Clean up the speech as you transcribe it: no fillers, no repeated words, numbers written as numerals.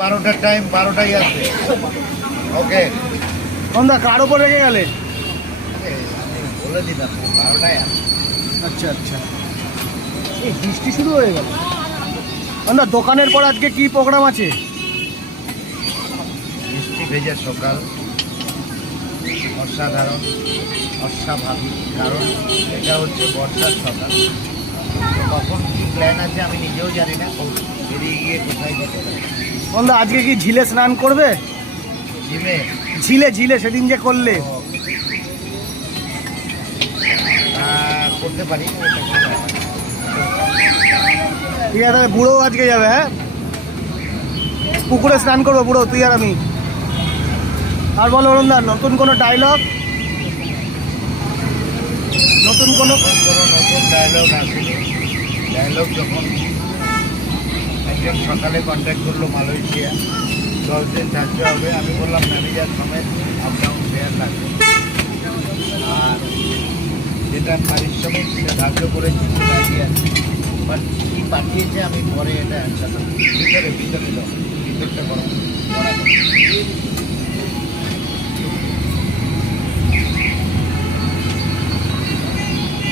12টার time 12টাই আসবে। ওকে সন্ধ্যা কার ওপর রেখে গেলে? আমি বলে দিলাম 12টায় আসবে। আচ্ছা আচ্ছা, এই বৃষ্টি শুরু হয়ে গেল। সন্ধ্যা দোকানের পর আজকে কি প্রোগ্রাম আছে? বৃষ্টি ভেজা সকাল, অসাধারণ, অস্বাভাবিক, কারণ এটা হচ্ছে বর্ষার সকাল। কখন কি প্ল্যান আছে আমি নিজেও জানি না, বেরিয়ে গিয়ে কোথায় যেতে পারি। সন্ধ্যা আজকে কি ঝিলে স্নান করবে? জিমে ঝিলে ঝিলে সেদিন যে করলে। করতে পারি। ঠিক আছে, তাহলে বুড়ো আজকে যাবে। হ্যাঁ, পুকুরে স্নান করবো বুড়ো, তুই আর আমি। আর বলো অরুণদা, নতুন কোনো ডায়লগ? নতুন কোনো নতুন ডায়লগ আসেনি। ডায়লগ যখন একজন সকালে কন্ট্যাক্ট করলো মালয়েশিয়া, 10 দিন থাকতে হবে, আমি বললাম ম্যানেজার সমেত আপ ডাউন ফেয়ার লাগবে, আর যেটা পারিশ্রমিক সেটা ধার্য করেছি সেটা আগে আছে। বাট কী পাঠিয়েছে আমি পরে এটা ভিতরে ভিতরটা করা